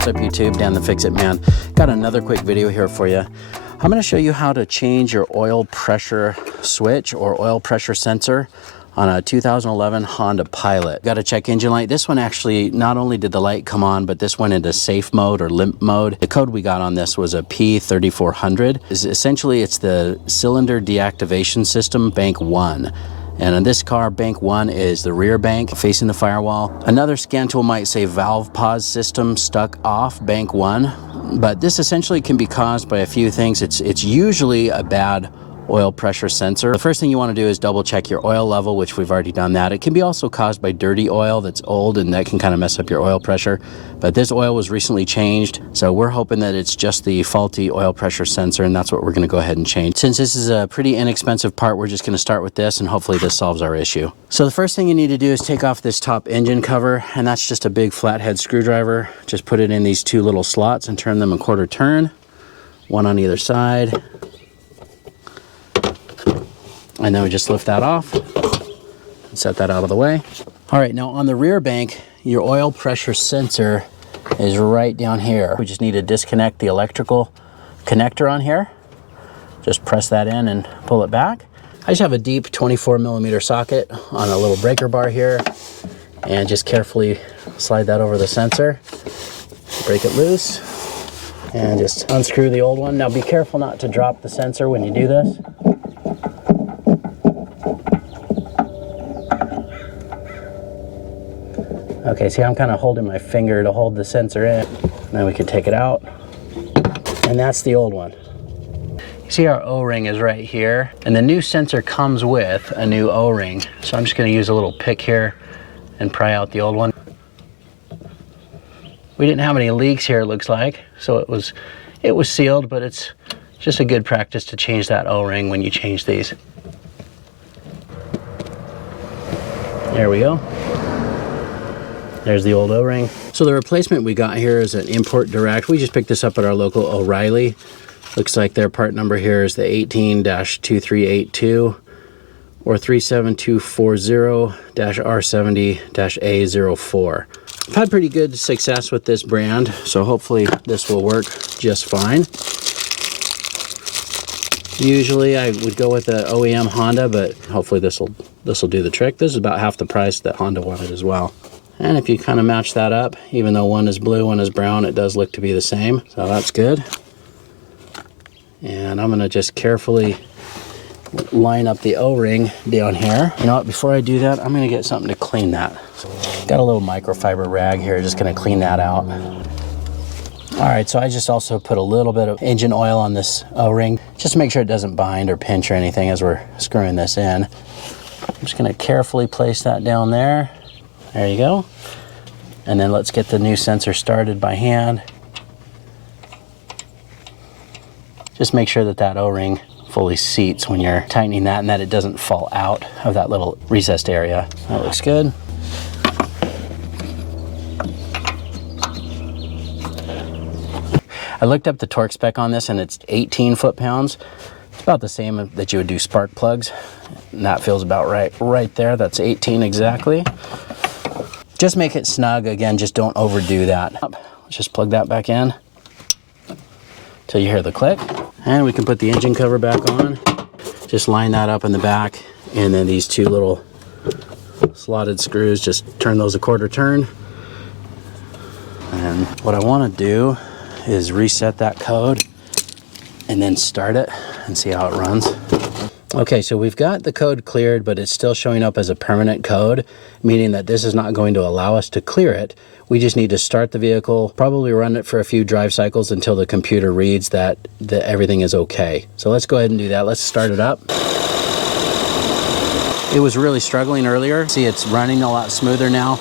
What's up YouTube, Dan the Fix-It Man. Got another quick video here for you. I'm going to show you how to change your oil pressure switch or oil pressure sensor on a 2011 Honda Pilot. Got a check engine light. This one actually, not only did the light come on, but this went into safe mode or limp mode. The code we got on this was a p3400. Essentially, it's the Cylinder Deactivation System Bank 1. And in this car, bank 1 is the rear bank facing the firewall. Another scan tool might say valve pause system stuck off bank 1, but this essentially can be caused by a few things. It's usually a bad oil pressure sensor. The first thing you want to do is double check your oil level, which we've already done that. It can be also caused by dirty oil that's old, and that can kind of mess up your oil pressure. But this oil was recently changed, so we're hoping that it's just the faulty oil pressure sensor, and that's what we're going to go ahead and change. Since this is a pretty inexpensive part, we're just going to start with this, and hopefully this solves our issue. So the first thing you need to do is take off this top engine cover, and that's just a big flathead screwdriver. Just put it in these two little slots and turn them a quarter turn, one on either side. And then we just lift that off and set that out of the way. All right, now on the rear bank, your oil pressure sensor is right down here. We just need to disconnect the electrical connector on here. Just press that in and pull it back. I just have a deep 24mm socket on a little breaker bar here, and just carefully slide that over the sensor, break it loose, and just unscrew the old one. Now be careful not to drop the sensor when you do this. Okay, see, I'm kind of holding my finger to hold the sensor in. Then we can take it out. And that's the old one. You see our O-ring is right here. And the new sensor comes with a new O-ring. So I'm just going to use a little pick here and pry out the old one. We didn't have any leaks here, it looks like. So it was sealed, but it's just a good practice to change that O-ring when you change these. There we go. There's the old O-ring. So the replacement we got here is an import direct. We just picked this up at our local O'Reilly. Looks like their part number here is the 18-2382 or 37240-R70-A04. I've had pretty good success with this brand, so hopefully this will work just fine. Usually I would go with the OEM Honda, but hopefully this will do the trick. This is about half the price that Honda wanted as well. And if you kind of match that up, even though one is blue, one is brown, it does look to be the same. So that's good. And I'm going to just carefully line up the O-ring down here. You know what, before I do that, I'm going to get something to clean that. Got a little microfiber rag here, just going to clean that out. All right, so I just also put a little bit of engine oil on this O-ring, just to make sure it doesn't bind or pinch or anything as we're screwing this in. I'm just going to carefully place that down there. There you go. And then let's get the new sensor started by hand. Just make sure that that O-ring fully seats when you're tightening that, and that it doesn't fall out of that little recessed area. That looks good. I looked up the torque spec on this, and it's 18 foot-pounds. It's about the same that you would do spark plugs. And that feels about right there. That's 18 exactly. Just make it snug. Again, just don't overdo that. Let's just plug that back in till you hear the click. And we can put the engine cover back on. Just line that up in the back. And then these two little slotted screws, just turn those a quarter turn. And what I want to do is reset that code and then start it and see how it runs. Okay, so we've got the code cleared, but it's still showing up as a permanent code, meaning that this is not going to allow us to clear it. We just need to start the vehicle, probably run it for a few drive cycles until the computer reads that everything is okay. So let's go ahead and do that. Let's start it up. It was really struggling earlier. See, it's running a lot smoother now.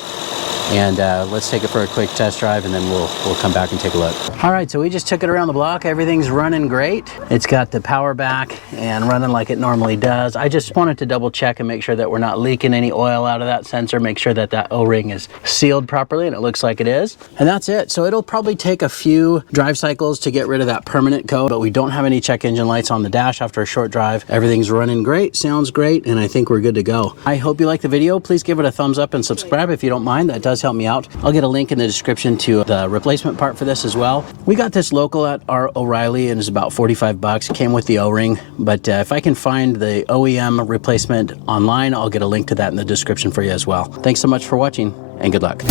And let's take it for a quick test drive, and then we'll come back and take a look. All right, so we just took it around the block. Everything's running great. It's got the power back and running like it normally does. I just wanted to double check and make sure that we're not leaking any oil out of that sensor, make sure that that O-ring is sealed properly, and it looks like it is. And that's it. So it'll probably take a few drive cycles to get rid of that permanent code, but we don't have any check engine lights on the dash after a short drive. Everything's running great, sounds great, and I think we're good to go. I hope you like the video. Please give it a thumbs up and subscribe if you don't mind. That does does help me out. I'll get a link in the description to the replacement part for this as well. We got this local at our O'Reilly and it's about 45 bucks. It came with the O-ring, but if I can find the OEM replacement online, I'll get a link to that in the description for you as well. Thanks so much for watching and good luck.